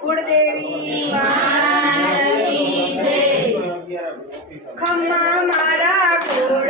કુળદેવી ખમ્મા મારા કુળ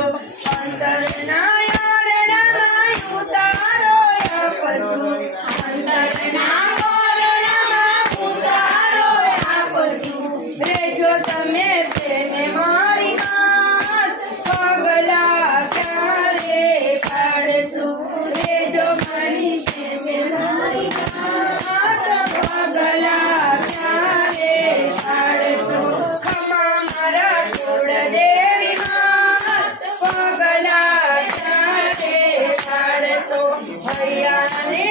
Pero હૈયાને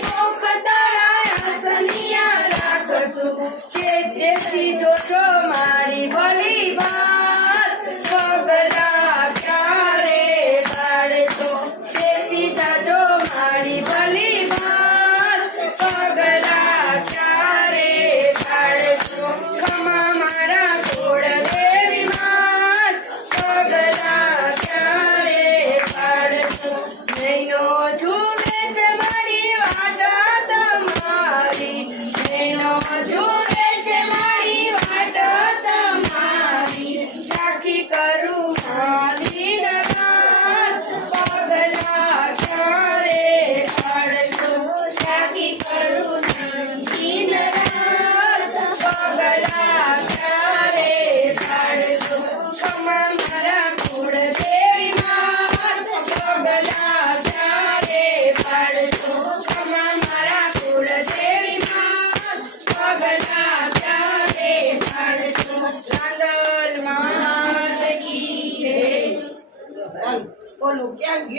શોખ તારા આસનિયા રાખશું જેથી જોજો yes, yes.